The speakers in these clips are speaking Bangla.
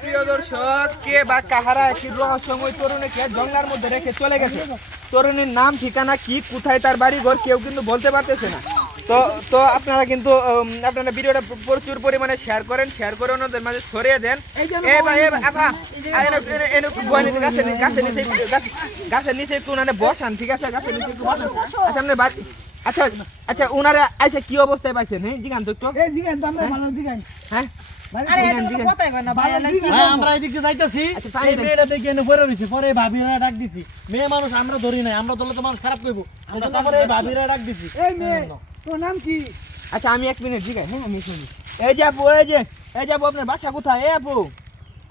প্রিয় দর্শক কে বা কাহারা একটি রহস্যময় তরুণীকে জঙ্গলার মধ্যে রেখে চলে গেছে? তরুণীর নাম ঠিকানা কি কোথায় তার বাড়ি ঘর কেউ কিন্তু বলতে পারতেছে না। তো তো আপনারা কিন্তু আপনারা ভিডিওটা প্রচুর পরিমাণে শেয়ার করেন শেয়ার করে ওনাদের মাঝে ছড়িয়ে দেন। গাছের নিচে একটু- বসান ঠিক আছে? গাছের নিচে একটু বসান। বাড়ি আচ্ছা আচ্ছা উনারা আচ্ছা কি অবস্থায় পাইছেন হ্যাঁ জিগান তো একটু। এই জিগান তো আমরা ভালো জিগান। হ্যাঁ আরে এটা তো কথাই না ভাই ভালো এলাই জিগান। আমরা এদিকে যাইতাছি। আচ্ছা, এই মেয়েটা দেখে এনে পরে রইছে পরে ভাবিরা ডাক দিছি। মেয়ে মানুষ আমরা ধরি নাই আমরা ধরলে তো মানুষ খারাপ কইবো। আমরা তারপরে এই ভাবিরা ডাক দিছি। এই মেয়ে তোর নাম কি? আচ্ছা আমি এক মিনিট ঠিক হ্যাঁ আমি শুনি এই যে আপু এই যে এই যে আপু আপনার বাসা কোথায়? এই আপু।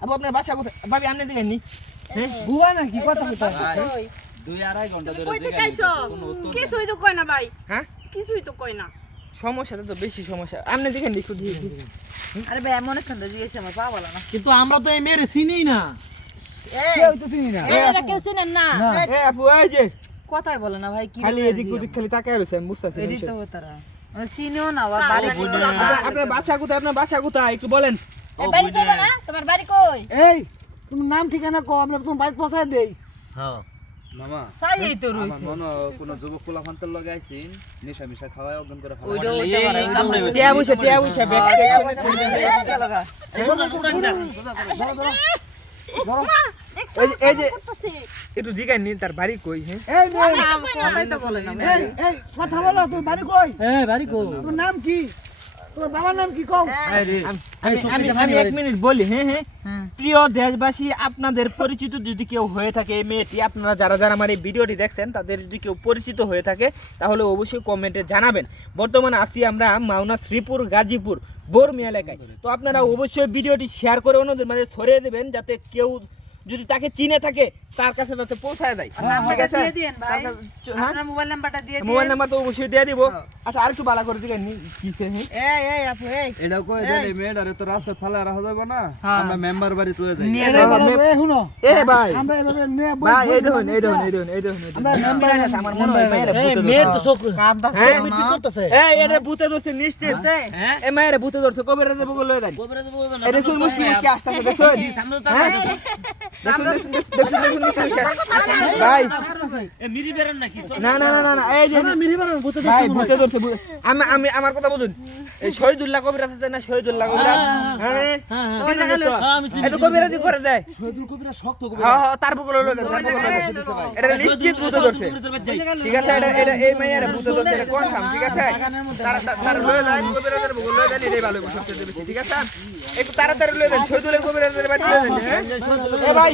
আপু আপনার বাসা কোথায়? ভাবি আপনি দিকেন নি। হ্যাঁ বুয়া নাকি? কথা কথা দুই আড়াই ঘণ্টা ধরে কই জেগে থেকে আইছো কোনো উত্তর নেই। কিছুই তো কই না ভাই। হ্যাঁ? কিছুই তো কই না। সমস্যাটা তো বেশি সমস্যা। আপনি দেখেন একটু আরে ভাই এমন একটা দিয়েছে আমার পা বলা না। কিন্তু আমরা তো এই মেয়েরে চিনি না। কেউ তো চিনি না। এটা কেউ চিনেন না। এই আপু এই যে কথাই বলে না ভাই কি খালি বলে এদিক ওদিক খালি তাকায় রয়েছে আমি বুঝতেছি এডি তো তারা। চিনিও না বাড়ি আপনার- আপনার বাসা কোথায় আপনার বাসা কোথায়? একটু বলেন। বাড়ি না? তোমার বাড়ি কই? এই তোমার নাম ঠিকানা কো আমরা তোমার বাইক পৌঁছায় দেই। হ্যাঁ। মামা সাই তো রইছে। মনে হয় যুবক পোলাফান্তের লগে আইছিন নেশা মিশা খাওয়াই অজ্ঞান করে ফেলা। ওইটা ওইটা এই বাড়াই, কাম নাই ওইটা টিয়া বসে টিয়া বসে ব্যাগ এই গেল গা। এই যে- একটু জিগান নি তার বাড়ি কই হ্যাঁ? এই মেয়ে কথাই তো বলে না। এই এই কথা বলো তোর বাড়ি কই? এ বাড়ি কো তোর নাম কি? তোর বাবার নাম কি কও? আমি আমি আমি এক মিনিট বলি হ্যাঁ হ্যাঁ। প্রিয় দেশবাসী আপনাদের পরিচিত যদি কেউ হয়ে থাকে এই মেয়েটি আপনারা যারা যারা আমার এই ভিডিওটি দেখছেন তাদের যদি কেউ পরিচিত হয়ে থাকে তাহলে অবশ্যই কমেন্টে জানাবেন। বর্তমানে আছি আমরা মাওনা শ্রীপুর গাজীপুর বর্মি এলাকায়। তো আপনারা অবশ্যই ভিডিওটি শেয়ার করে অন্যদের মাঝে ছড়িয়ে দেবেন যাতে কেউ যদি তাকে চিনে থাকে তার কাছে যাতে পৌঁছায় দিয়ে। কাছে- হ্যাঁ? মোবাইল নাম্বারটা দিয়ে মোবাইল নাম্বার তো অবশ্যই দিয়ে দিব। হ্যাঁ। আচ্ছা আর একটু ভালো করে দিকে কিসে হ্যাঁ এই এই আপু এই। এটাও কই দেন মেয়েটারে তো রাস্তা ফালা রাখা যাবে না। হ্যাঁ। আমরা মেম্বার বাড়ি চলে যাই। বলো, শুনো। এ ভাই। আমরা এভাবে মেয়ে বই ভাই এই দেখুন এই দেখুন এই দেখুন এই দেখুন আমরা নাম্বার আছে, আমার মনে হয় এই মেয়ের। তো চোখ কাঁদতাছে হ্যাঁ? না। করতেছে। এই এটা ভূতে ধরছে নিশ্চিত। হ্যাঁ? এ মায়েরা ভূতে ধরছে বগল লয়ে দেন এই দেখুন মুশকিল কি আসতেছে দেখুন। হ্যাঁ? কি আসতেছে। ভাই না না না না না এই যে মিরি বেরন ভাই ভূতে ধরছে আমি আমি আমার কথা বুঝুন এই শহীদুল্লাহ কবিরাজ আছে না শহীদুল্লাহ কবিরাজ হ্যাঁ হ্যাঁ? হ্যাঁ, একটু কবিরাজি করে দেয় শহীদুল কবিরা শক্ত কবিরা হ্যাঁ হ্যাঁ তার বগল লয়ে দেন তার বগল লয়ে দেন। এটা নিশ্চিত ভূতে ধরছে ঠিক আছে এটা এটা এই ভূতে ধরছে এটা ঠিক আছে তারা তারা লয়ে যায় কবিরাজের বগল লয়ে দেন এটাই ভালো সবচেয়ে বেশি ঠিক আছে একটু তাড়াতাড়ি লয়ে দেন শহীদুলের কবিরাজের বাড়ি লয়ে দেন হ্যাঁ এ ভাই